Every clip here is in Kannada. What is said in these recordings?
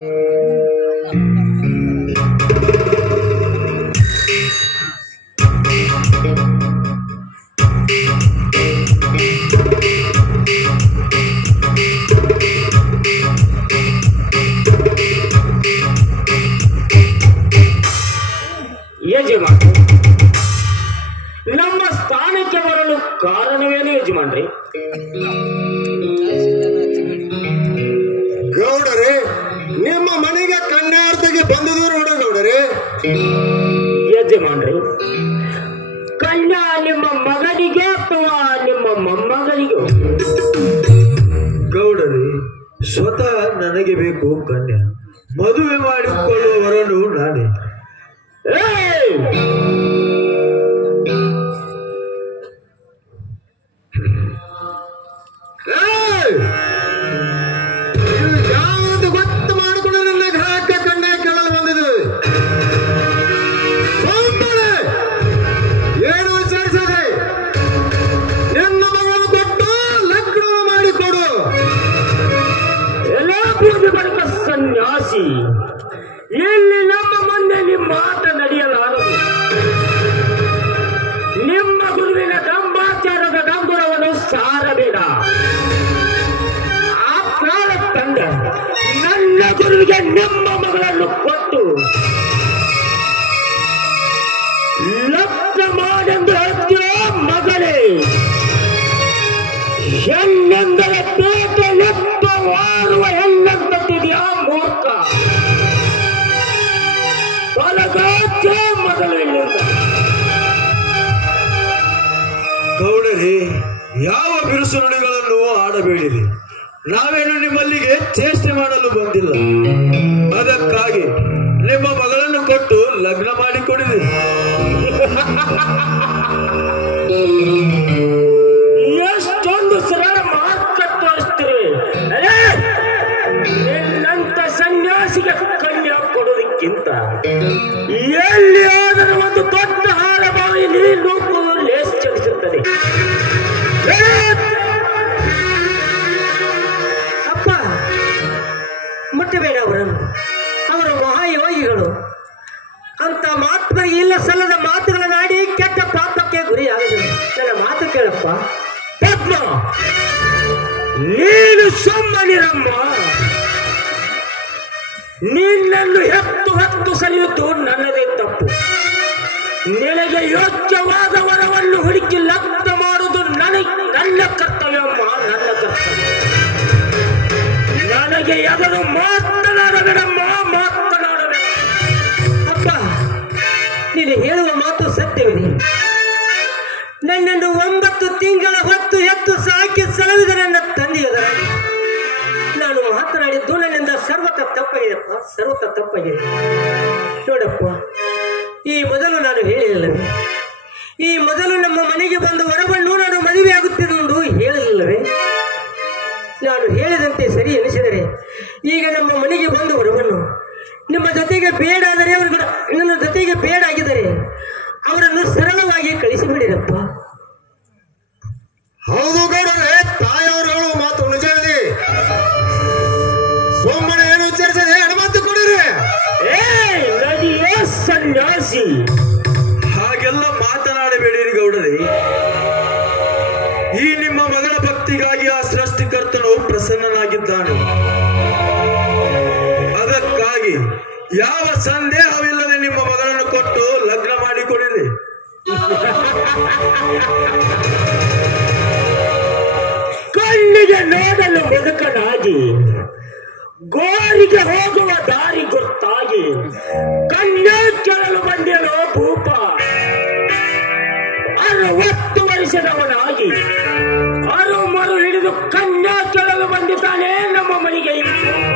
ಯಜಮಾನ್, ನಮ್ಮ ಸ್ಥಾನಕ್ಕೆ ಬರಲು ಕಾರಣವೇನು ಯಜಮಾನ್ರಿ? ಗೌಡರೇ, ನಿಮ್ಮ ಮನೆಗೆ ಕನ್ಯಾರ್ಥಿಗೆ ಬಂದದು ನೋಡು ಗೌಡರೇ. ಯಜಮಾನ್ರಿ, ಕನ್ಯಾ ನಿಮ್ಮ ಮಗನಿಗೆ ಅಥವಾ ನಿಮ್ಮ ಮೊಮ್ಮಗನಿಗೆ? ಗೌಡರೇ, ಸ್ವತಃ ನನಗೆ ಬೇಕು ಕನ್ಯಾ. ಮದುವೆ ಮಾಡಿಕೊಳ್ಳುವವರನ್ನು ನಾನೇ. ಯಾವುದು ಗೊತ್ತು ಮಾಡಿಕೊಂಡು ನನ್ನ ಗ್ರಹಕ್ಕೆ ಕನ್ಯಾ ಕೇಳಲು ಬಂದಿದ್ದು? ಏನು ವಿಚಾರಿಸದೆ ನಿನ್ನ ಮಗಳನ್ನು ಕೊಟ್ಟು ಲಗ್ನ ಮಾಡಿಕೊಡು. ಎಲ್ಲ ಪೂಜೆ ಬಳಿಕ ಸನ್ಯಾಸಿ, ಇಲ್ಲಿ ನಮ್ಮ ಮುಂದೆ ನಿಮ್ಮ ಆಟ ನಡೆಯಲಾರದು. ನಿಮ್ಮ ಗುರುವಿನ ದಂಬಾಚಾರದ ಡಂಗುರವನ್ನು ಸಾರಬೇಡ. ಆ ಕಾಲ ತಂಡ ನನ್ನ ಗುರುವಿಗೆ ನಿಮ್ಮ ಮಗಳನ್ನು ಕೊಟ್ಟು ಲಗ್ನ ಮಾಡೆಂದು ಹೇಳ್ತೀರೋ ಮಗಳೇ? ಹೆಣ್ಣೆಂದರೆ ಪೇಟೆ ಎತ್ತು ವಾರುವ ಹೆಣ್ಣಂತಿದೆಯಾ ಮೂರ್ಖ? ತೊಲಗಾಚೆ ಮೊದಲು ಇಲ್ಲಿಂದ. ಗೌಡರೇ, ಯಾವ ಬಿರುಸು ನುಡಿಗಳನ್ನು ಆಡಬೇಡಿರಿ. ನಾವೇನು ನಿಮ್ಮಲ್ಲಿಗೆ ಚೇಷ್ಟೆ ಮಾಡಲು ಬಂದಿಲ್ಲ. ಅದಕ್ಕಾಗಿ ನಿಮ್ಮ ಮಗಳನ್ನು ಕೊಟ್ಟು ಲಗ್ನ ಮಾಡಿಕೊಡಿರಿ. ಎಷ್ಟೊಂದು ಸರಳ ಮಾರ್ಗ ತೋರಿಸ್ತೀರಿ. ನಿನ್ನಂತ ಸನ್ಯಾಸಿಗೆ ಕನ್ಯಾ ಕೊಡೋದಕ್ಕಿಂತ ಎಲ್ಲಿಯಾದರೂ ಒಂದು ದೊಡ್ಡ ಹಾಳಬಾವಿಯಲ್ಲಿ ನೂಕುವುದು ಲೇಸ್ ಚಲಿಸುತ್ತದೆ. ಅಪ್ಪ, ಮುಟ್ಟಬೇಡ ಅವರನ್ನು. ಅವರು ಮಹಾಯೋಗಿಗಳು. ಅಂತ ಮಾತ್ರ ಇಲ್ಲ ಸಲ್ಲದ ಮಾತುಗಳನ್ನಾಡಿ ಕೆಟ್ಟ ಪಾಪಕ್ಕೆ ಗುರಿಯಾಗದು. ನನ್ನ ಮಾತು ಕೇಳಪ್ಪ. ಪದ್ಮ, ನೀನು ಸುಮ್ಮನಿರಮ್ಮ. ನಿನ್ನನ್ನು ಹೆತ್ತು ಸಲಿಯುವುದು ನನ್ನದೇ ತಪ್ಪು. ನಿನಗೆ ಯೋಗ್ಯವಾದ ವರವನ್ನು ಹುಡುಕಿ ಲಗ್ನ ಮಾಡುವುದು ನನ್ನ ಕರ್ತವ್ಯಮ್ಮ, ನನ್ನ ಕರ್ತವ್ಯ. ನನಗೆ ಎದುರು ಮಾತನಾಡಬೇಡಮ್ಮ, ಮಾತನಾಡಬೇಡ. ಅಪ್ಪ, ನೀನು ಹೇಳುವ ಮಾತು ಸತ್ಯವಿದೆ. ನನ್ನನ್ನು 9 ತಿಂಗಳ ಹೊತ್ತು ಎತ್ತು ಸಾಕಿ ಸಲವಿದ ನನ್ನ ತಂದೆಯದ ನಾನು ಮಾತನಾಡಿದ್ದು ನನ್ನಿಂದ ಸರ್ವತ ತಪ್ಪಾಗಿದೆಪ್ಪ, ಸರ್ವತ ತಪ್ಪಾಗಿದೆ. ನೋಡಪ್ಪ, ಈ ಮೊದಲು ನಾನು ಹೇಳಿಲ್ಲವೇ? ಈ ಮೊದಲು ನಮ್ಮ ಮನೆಗೆ ಬಂದ ವರವನ್ನು ನಾನು ಮದುವೆ ಆಗುತ್ತಿದ್ದುಕೊಂಡು ಹೇಳಿಲ್ಲವೇ? ನಾನು ಹೇಳಿದಂತೆ ಸರಿ ಎನಿಸಿದರೆ ಈಗ ನಮ್ಮ ಮನೆಗೆ ಬಂದ ವರವನ್ನು ನಿಮ್ಮ ಜೊತೆಗೆ ಬೇಡಾದರೆ ಅವರು ನನ್ನ ಜೊತೆಗೆ ಬೇಡಾಗಿದ್ದರೆ ಅವರನ್ನು ಸರಳವಾಗಿ ಕಳಿಸಿಬಿಡಿರಪ್ಪ. ಹೌದು ಗೌಡರೇ, ತಾಯಿಯವರು ಮಾತು ನಿಜವಿದೆ. ಸೋಮಣ್ಣ ಏನು ವಿಚಾರಿಸದೆ ಅನುಮತಿ ಕೊಡಿರಿ. ನದಿಯೋ ಸನ್ಯಾಸಿ, ಹಾಗೆಲ್ಲ ಮಾತನಾಡಬೇಡಿರಿ ಗೌಡರೇ. ಈ ನಿಮ್ಮ ಮಗಳ ಭಕ್ತಿಗಾಗಿ ಆ ಸೃಷ್ಟಿಕರ್ತನು ಪ್ರಸನ್ನನಾಗಿದ್ದಾನೆ. ಅದಕ್ಕಾಗಿ ಯಾವ ಸಂದೇಹವಿಲ್ಲದೆ ನಿಮ್ಮ ಮಗಳನ್ನು ಕೊಟ್ಟು ಲಗ್ನ ಮಾಡಿಕೊಡಿರಿ. ಕಣ್ಣಿಗೆ ನೋಡಲು ಮುದುಕನಾಗಿ, ಗೋರಿಗೆ ಹೋಗುವ ದಾರಿ ಗೊತ್ತಾಗಿ ಕಣ್ಣೇ ಕೇಳಲು ಬಂದೇನೋ ಭೂಪ. 60 ವರ್ಷದವನಾಗಿ ಅರುಮರು ಹಿಡಿದು ಕನ್ಯಾ ಕೇಳಲು ಬಂದಿದ್ದಾನೆ ನಮ್ಮ ಮನೆಗೆ ಈ ಭೂಪ.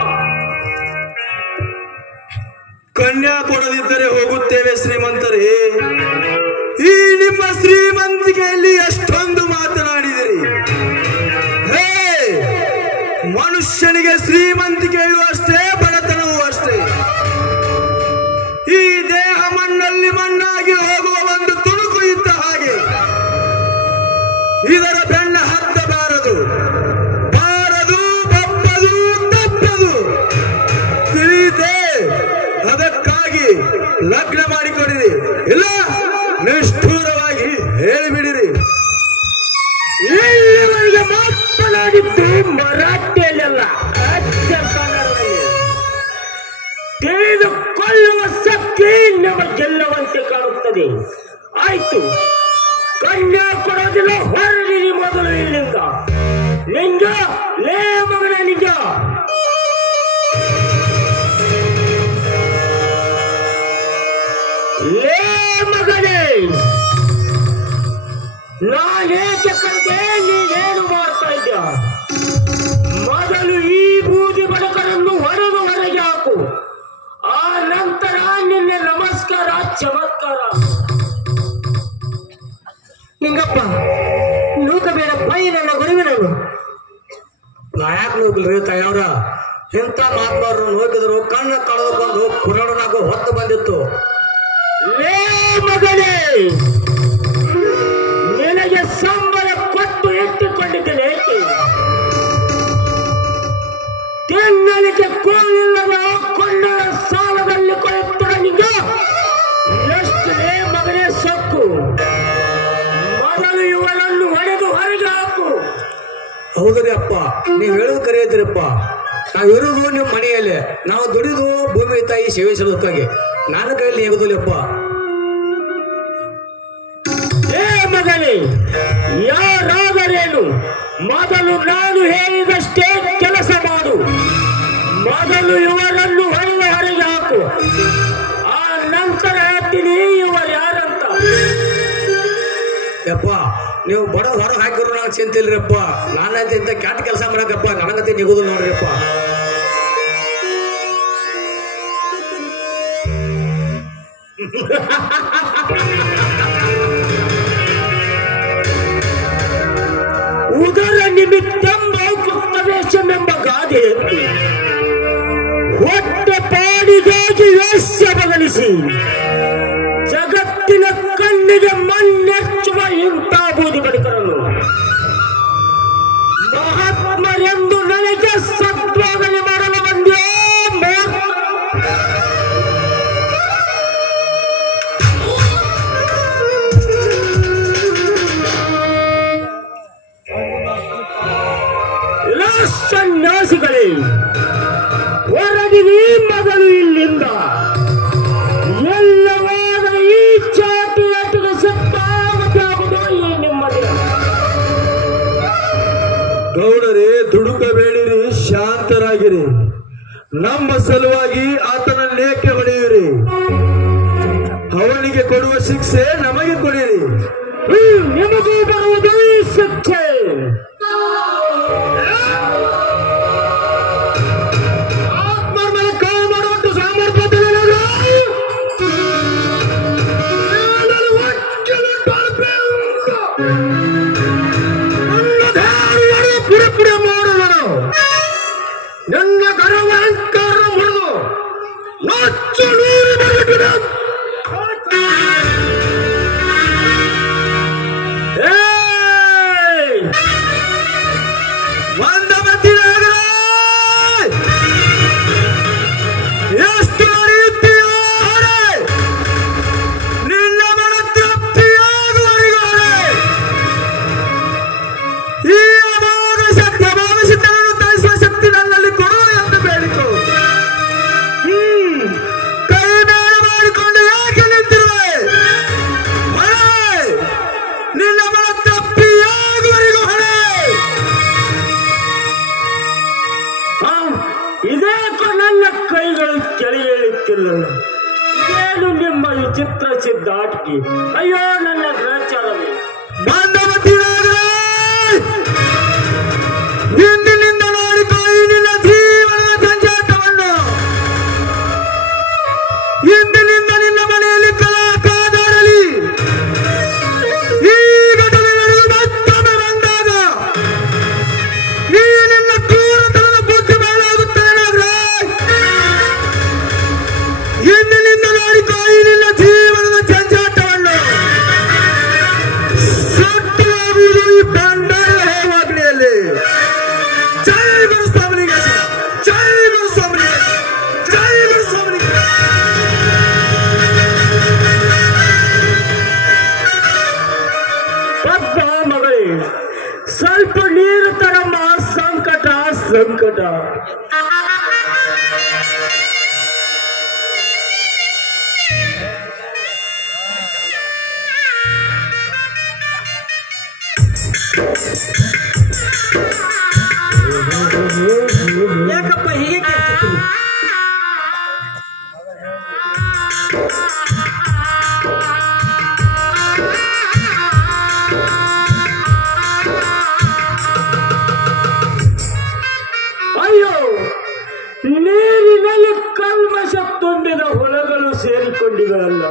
ಕನ್ಯಾ ಕೊಡದಿದ್ದರೆ ಹೋಗುತ್ತೇವೆ ಶ್ರೀಮಂತರೇ. ಈ ನಿಮ್ಮ ಶ್ರೀಮಂತಿಕೆಯಲ್ಲಿ ಎಷ್ಟೊಂದು ಮಾತನಾಡಿದಿರಿ. ಹೇ, ಮನುಷ್ಯನಿಗೆ ಶ್ರೀಮಂತಿಕೆಯೂ ಅಷ್ಟೇ, ಬಡತನವೂ ಅಷ್ಟೇ. ಈ ದೇಹ ಮಣ್ಣಲ್ಲಿ ಮಣ್ಣಾಗಿ ಹೋಗುವ ಒಂದು ತುಣುಕು ಇದ್ದ ಹಾಗೆ. ಇದರ ಬೆನ್ನ ಹತ್ತಬಾರದು, ಬಾರದು, ಬಪ್ಪದು, ತಪ್ಪದು. ಲಗ್ನ ಮಾಡಿಕೊಡಿರಿ, ಇಲ್ಲ ನಿಷ್ಠೂರವಾಗಿ ಹೇಳಿಬಿಡಿರಿ. ಇಲ್ಲಿವರೆಗೆ ಮಾತನಾಡಿದ್ದು ಮರಾಠಿಯಲ್ಲ, ಅಚ್ಚ ಕನ್ನಡದಲ್ಲಿ. ತಿಳಿದುಕೊಳ್ಳುವ ಶಕ್ತಿ ನಮಗೆಲ್ಲವಂತೆ ಕಾಣುತ್ತದೆ. ಆಯ್ತು, ಕನ್ಯಾ ಕೊಡೋದಿಲ್ಲ, ಹೊರಡಿರಿ ಮೊದಲು ಇಲ್ಲಿಂದ. ನಿಂಗ ಲೇ ಮಗನ, ನಿಂಗ ಲೇ ಮಗನೇ, ನಾನೇಕೆ ಕರೆದೆ, ನೀನೇನು ಮಾಡ್ತಾ ಇದ್ದ? ಮೊದಲು ಈ ಬೂದಿ ಬಡಕರನ್ನು ಹೊಡೆದು ಹೊರಗೆ ಹಾಕು, ಆ ನಂತರ ನಿನ್ನ ನಮಸ್ಕಾರ ಚಮತ್ಕಾರ. ನಿಂಗಪ್ಪ ನೂಕಬೇಡ, ಬಾಯಿ ನನ್ನ ಗುರುವಿನನು. ನಾ ಯಾಕೆ ನೂಕಲ್ರಿ ತಾಯವ್ರ? ಇಂಥ ಮಾತ್ಮಾರು ನೂಕಿದ್ರು ಕಣ್ಣು ಕಳೆದುಕೊಂಡು ಕುರಡನಾಗ ಹೊತ್ತು ಬಂದಿತ್ತು. ಲೇ ಮಗನೇ, ನಿನಗೆ ಸಂಬಳ ಕೊಟ್ಟು ಇಟ್ಟುಕೊಂಡಿದ್ದೇನೆ. ತಿನ್ನಲಿಕ್ಕೆ ಕೂಲಿಲ್ಲದ ಕೊಂಡರ ಸಾಲದಲ್ಲಿ ಕೊಡುತ್ತಾರೆ. ನಿಂಗ ಎಷ್ಟೇ ಮಗನೇ ಸೊಕ್ಕು? ಮೊದಲು ಇವರನ್ನು ಹೊಡೆದು ಹೊರಗೆ ಹಾಕು. ಹೌದ್ರಿ ಅಪ್ಪ, ನೀವ್ ಹೇಳೋದು ಕರೆಯತ್ರಿಪ್ಪ. ನಾವಿರೋದು ನಿಮ್ಮ ಮನೆಯಲ್ಲಿ, ನಾವು ದುಡಿದು ಭೂಮಿ ತಾಯಿ ಸೇವಿಸೋದಕ್ಕಾಗಿ. ನನ್ನ ಕೈಯಲ್ಲಿ ಹೇಗುದಿಲ್ಲಪ್ಪ. ಏ ಮಗನೇ, ಯಾರಾದರೇನು, ಮೊದಲು ನಾನು ಹೇಳಿದಷ್ಟೇ ಕೆಲಸ ಮಾಡು. ಮೊದಲು ಇವರನ್ನು ಹೊರಗೆ ಹೊರಗೆ ಹಾಕು, ಆ ನಂತರ ಹೇಳ್ತೀನಿ ಇವರು ಯಾರಂತ. ಯಪ್ಪ, ನೀವು ಬಡ ಹೊರಗೆ ಹಾಕಿದ್ರು ನಂಗೆ ಚಿಂತಿಲ್ರಿಪ್ಪ. ನಾನಂತ ಇಂಥ ಕೆಟ್ಟ ಕೆಲಸ ಮಾಡಕಪ್ಪ ನನಗಂತೆ ನಿಗುದು ನೋಡ್ರಿಪ್ಪ. ಉದರ ನಿಮಿತ್ತೆಂಬ ಪ್ರವೇಶವೆಂಬ ಗಾದೆ, ಹೊಟ್ಟೆ ಪಾಡಿಗಾಗಿ ವೇಶ್ಯ ಬದಲಿಸಿ ಜಗತ್ತಿನ ಕಣ್ಣಿಗೆ ಮಣ್ಣೆಚ್ಚುವ ಇಂಥ ಬೂದಿ ಬಡಿಕರನ್ನು ಮಹಾತ್ಮರೆಂದು ನನಗೆ ಸತ್ವಾಗಲಿ ಮಾಡಲು ಬಂದೇ. ಸನ್ಯಾಸಿಗಳೇ, ಹೊರಡಿರಿ ಮೊದಲು ಇಲ್ಲಿಂದ. ಎಲ್ಲವಾದ ಈ ಚಾಟಿಯಾಟಿಗೆ ಸತ್ತಾಗುವುದು ಈ ನಿಮ್ಮದೇ. ಗೌಡರೇ, ದುಡುಕಬೇಡಿರಿ, ಶಾಂತರಾಗಿರಿ. ನಮ್ಮ ಸಲುವಾಗಿ ಆತನನ್ನೇಕೆ ಹೊಡೆಯಿರಿ? ಅವನಿಗೆ ಕೊಡುವ ಶಿಕ್ಷೆ ನಮಗೆ ಕೊಡಿರಿ. ನಿಮಗೂ ಬರುವುದು ಈ ಶಿಕ್ಷೆ. ಆತ್ಮರ ಮೇಲೆ ಕೈ ಮಾಡುವಂತ ಸಾಮರ್ಥ್ಯ ಪುರಪುರ ಮಾಡುವನು. ನನ್ನ ಗರ್ವಾಂಕಾರ ಮುರಿದು ನಚ್ಚು ನೀರು ಬರಲಿಟ್ಟಿದೆ. ಎಷ್ಟು ನಡೆಯುತ್ತೀಯೋ ನಿನ್ನ ಮನ ತೃಪ್ತಿಯಾಗುವವರೆಗೂ ಈ ಅಮೋಘ ಶಕ್ತಿ ಅಮಾನುಷಿತನನ್ನು ತರಿಸುವ ಶಕ್ತಿ ನನ್ನಲ್ಲಿ ಕೊಡು ಎಂದು ಬೇಡಿಕೊ. ಕೈ ಮೇಲೆ ಮಾಡಿಕೊಂಡು ಯಾಕೆ ನಿಂತಿರುವೆ? ಹೊಳೆ, ನಿನ್ನ ಮನ ತೃಪ್ತಿಯಾಗುವವರೆಗೂ ಹೊಳೆ. ಇದೇಕೋ ನನ್ನ ಕೈಗಳು ಕೆಳಗಿಳಿತಿಲ್ಲ. ಏನು ನಿಮ್ಮ ವಿಚಿತ್ರ ಸಿದ್ಧಾಟಿಕೆ? ಅಯ್ಯೋ ನನ್ನ ಗ್ರಹಚಾರವೇ. ಇಂದಿನಿಂದ ನೋಡಿಕೊ ನಿನ್ನ ಜೀವನದ ಜಂಜಾಟವನ್ನು. ಇಂದಿನಿಂದ ನಿನ್ನ ಮನೆಯಲ್ಲಿ ಕಲಾಕಾರಲಿ ಈ ಘಟನೆ ನಡೆದು ಮತ್ತೊಮ್ಮೆ ಬಂದಾಗ ಈ ನಿನ್ನ ಕ್ರೂರತನದ ಬುದ್ಧಿ ಮೇಲಾಗುತ್ತದೆ. ಇಂದಿನಿಂದ ನೋಡಿಕೊ ಈ ನಿನ್ನ ಜೀವನದ ಜಂಜಾಟವನ್ನು. ಸುಟ್ಟು ಸಂಕಟ. ಯಾಕಪ್ಪ ಹೀಗೆ ಕೇಳ್ತಿದ್ದೀನಿ? ಅಯ್ಯೋ, ನೀರಿನಲ್ಲಿ ಕಲ್ಮಶ ತುಂಬಿದ ಹೊಲಗಳು ಸೇರಿಕೊಂಡಿವೆಯಲ್ಲ.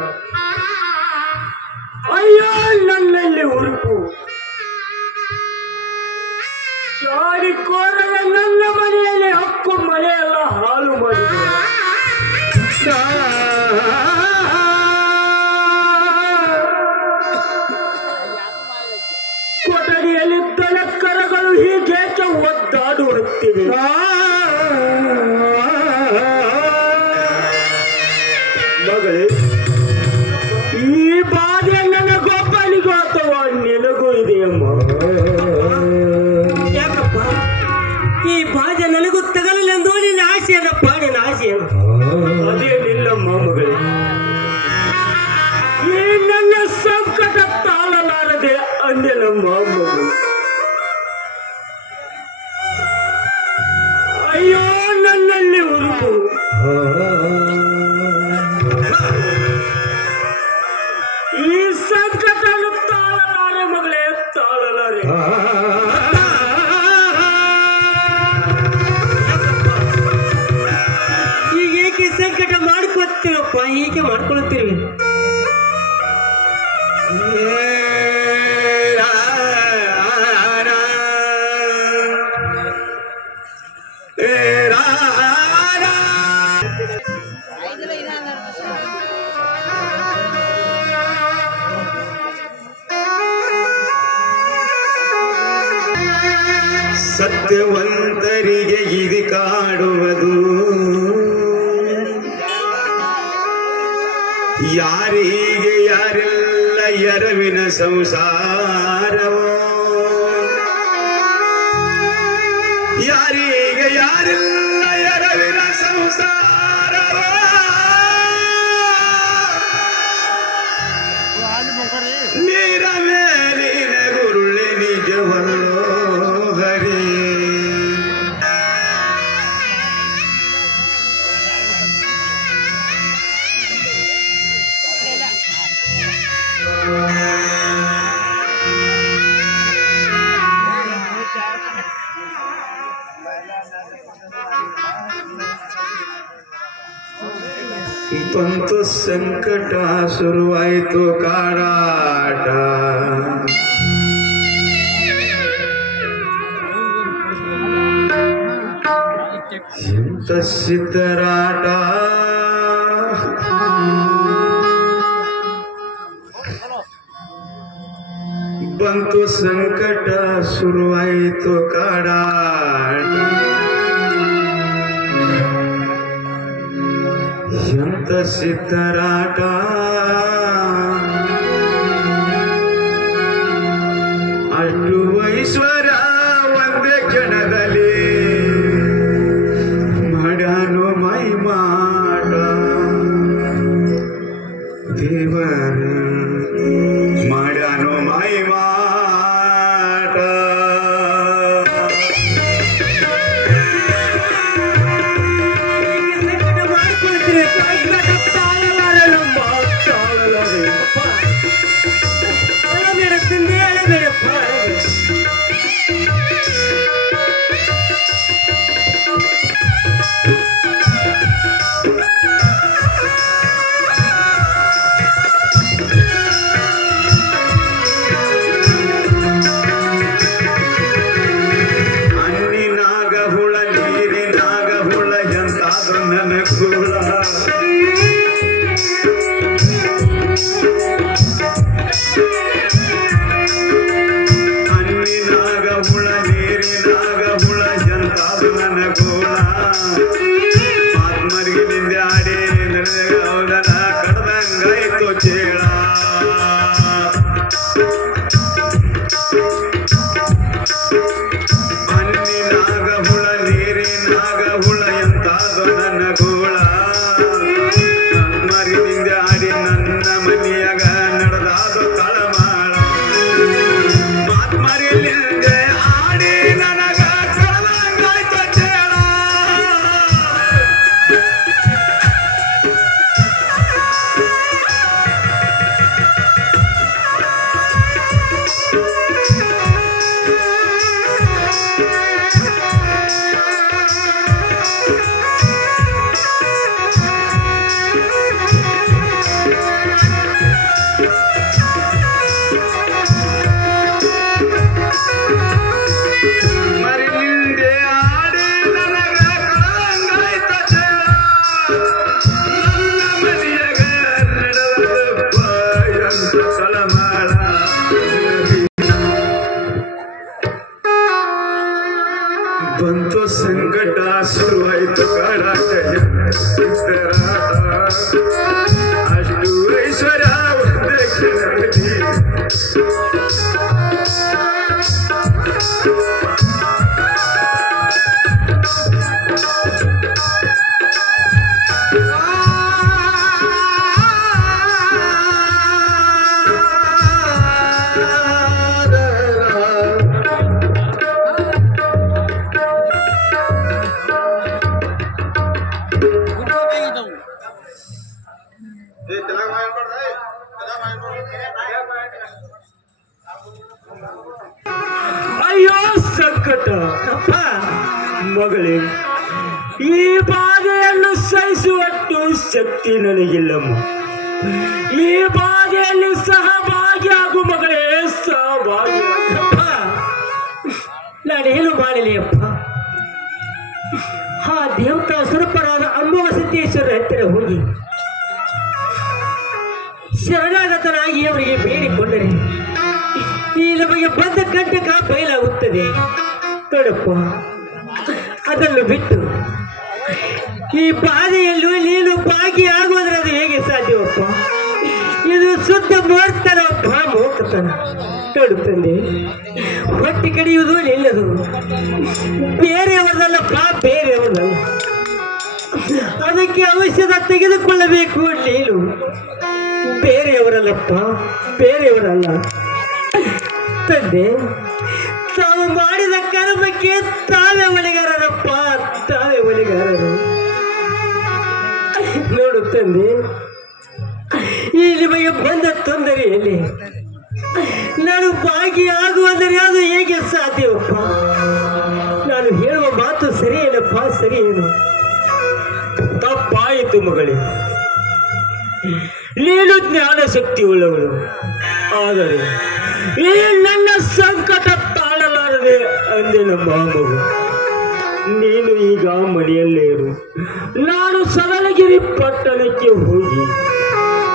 ಅಯ್ಯೋ, ನನ್ನಲ್ಲಿ ಉರುಪು ಚಾಡಿಕೋರಗ ನನ್ನ ಮನೆಯಲ್ಲಿ ಹಕ್ಕು ಮನೆಯೆಲ್ಲ ಹಾಳು ಮಾಡಿದೆ. ಕೊಠಡಿಯಲ್ಲಿ ದನಕರಗಳು ಹೀಗೇಕೆ ಒದ್ದಾಡುತ್ತಿವೆ. ಮಗಳೇ, ಈ ಬಾಧೆ ನನಗೊಬ್ಬನಿಗೂ ಅಥವಾ ನಿನಗೂ ಇದೆಯಮ್ಮ. ಯಾಕಪ್ಪ ಈ ಬಾಜ ನನಗೂ ತಗಲಿല്ലെಂದು ನಿನ್ನ ಆಸೆ ಏನಪ್ಪ? ನಿನ್ನ ಆಸೆ ಏನು? ಅದೇನಿಲ್ಲಮ್ಮ ಮಗಳೇ, ಈ ನನ್ನ ಸಂಕಟ ತಾಳಲಾರದೆ ಅಂದೆ ನಮ್ಮ ಮಗಳು. ಅಯ್ಯೋ, ನನ್ನಲ್ಲಿ ಉರುಪು ಈ ಸಂಕಟ ತಾಳಲಾರೆ ಮಗಳೇ, ತಾಳಲಾರೆ. ಈಗ ಏಕೆ ಸಂಕಟ ಮಾಡ್ಕೊತೀವಪ್ಪ? ಹೀಗೆ ಮಾಡ್ಕೊಳ್ತೀವಿ. ಸತ್ಯವಂತರಿಗೆ ಇದು ಕಾಡುವುದು, ಯಾರಿಗೆ ಯಾರೆಲ್ಲ ಎರವಿನ ಸಂಸಾರವೋ, ಯಾರಿಗೆ ಯಾರೆಲ್ಲ ಎರವಿನ ಸಂಸಾರವೋ, ನೀರ ಮೇಲಿನ ಗುರುಳೆ ನಿಜವಲ್ಲೋ ಹರಿ. ಬಂತು ಸಂಕಟ, ಶುರುವಾಯಿತು ಕಾಡಾಟ. ಎಂತ ಸಿದ್ದರಾಟ, ಬಂತು ಸಂಕಟ, ಶುರುವಾಯಿತು ಕಾಡಾಟ. ಎಂತ ಸಿದ್ದರಾಟ, ಅಷ್ಟು ಐಶ್ವರ್ಯ ಒಂದೇ ಕ್ಷಣದಲ್ಲಿ ಮಾಡ್ಯಾನು ಮೈ ಮಾಟ. ದೇವರ ಮಾಡ್ಯಾನು ಮೈ ಮಾಟ. ಅನ್ನಿ ನಾಗಹುಳ ಅಷ್ಟು ಐಶ್ವರ್ಯ ಒಂದೇ ಕ್ಷಣದಲ್ಲಿ. ಅಯ್ಯೋ ಸಂಕಟ ಅಪ್ಪ ಮಗಳೇ, ಈ ಬಾಧೆಯನ್ನು ಸಹಿಸುವಷ್ಟು ಶಕ್ತಿ ನನಗಿಲ್ಲಮ್ಮ. ಈ ಬಾಧೆಯಲ್ಲಿ ಸಹಭಾಗಿಯಾಗು ಮಗಳೇ, ಸಹಭಾಗಿ. ಅಪ್ಪ ನಾನೇನು ಮಾಡಲಿ ಅಪ್ಪ? ಆ ದೇವತಾ ಸ್ವರೂಪರಾದ ಅಂಬುವ ಸಿದ್ದೇಶ್ವರ ಹತ್ತಿರ ಹೋಗಿ ಶರಣಾಗತನಾಗಿ ಅವರಿಗೆ ಬೇಡಿಕೊಂಡರೆ ಈ ನಮಗೆ ಬಂದ ಕಂಟಕ ಬಯಲಾಗುತ್ತದೆ. ನೋಡಪ್ಪ, ಅದನ್ನು ಬಿಟ್ಟು ಈ ಬಾಧೆಯಲ್ಲೂ ನೀನು ಭಾಗಿಯಾಗುವುದ್ರೆ ಅದು ಹೇಗೆ ಸಾಧ್ಯವಪ್ಪ? ಇದು ಶುದ್ಧ ಮೂರ್ತನಪ್ಪ, ಮೂಕತನ. ನೋಡುತ್ತಂದೆ, ಹೊಟ್ಟೆ ಕಡಿಯುವುದು ನಿಲ್ಲದು, ಬೇರೆಯವರದಲ್ಲಪ್ಪ, ಬೇರೆಯವರದಲ್ಲ. ಅದಕ್ಕೆ ಔಷಧ ತೆಗೆದುಕೊಳ್ಳಬೇಕು ನೀನು, ಬೇರೆಯವರಲ್ಲಪ್ಪ, ಬೇರೆಯವರಲ್ಲ. ತಂದೆ, ತಾವು ಮಾಡಿದ ಕರ್ಮಕ್ಕೆ ತಾವೇ ಹೊಣೆಗಾರರಪ್ಪ, ತಾವೇ ಹೊಣೆಗಾರರು. ನೋಡು ತಂದೆ, ಈ ನಿಮಗೆ ಬಂದ ತೊಂದರೆಯಲ್ಲಿ ನಾನು ಭಾಗಿಯಾಗುವುದರೆ ಅದು ಹೇಗೆ ಸಾಧ್ಯವಪ್ಪ? ನಾನು ಹೇಳುವ ಮಾತು ಸರಿಯೇನಪ್ಪ, ಸರಿಯೇನು? ತಪ್ಪಾಯಿತು ಮಗಳೇ, ನೀನು ಜ್ಞಾನ ಶಕ್ತಿ ಉಳ್ಳವಳು. ಆದರೆ ಈ ನನ್ನ ಸಂಕಟ ತಾಳಲಾರದೆ ಅಂದೆ ನಮ್ಮ ಮಗು. ನೀನು ಈಗ ಮನೆಯಲ್ಲೇ ಇರು, ನಾನು ಸದಲಗಿರಿ ಪಟ್ಟಣಕ್ಕೆ ಹೋಗಿ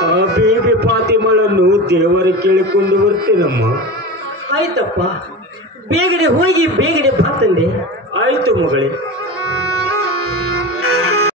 ಆ ಬೇಬಿ ಫಾತಿಮಳನ್ನು ದೇವರ ಕೇಳಿಕೊಂಡು ಬರ್ತೇನಮ್ಮ. ಆಯ್ತಪ್ಪ, ಬೇಗನೆ ಹೋಗಿ ಬೇಗನೆ ಬಾ ತಂದೆ. ಆಯ್ತು ಮಗಳೇ.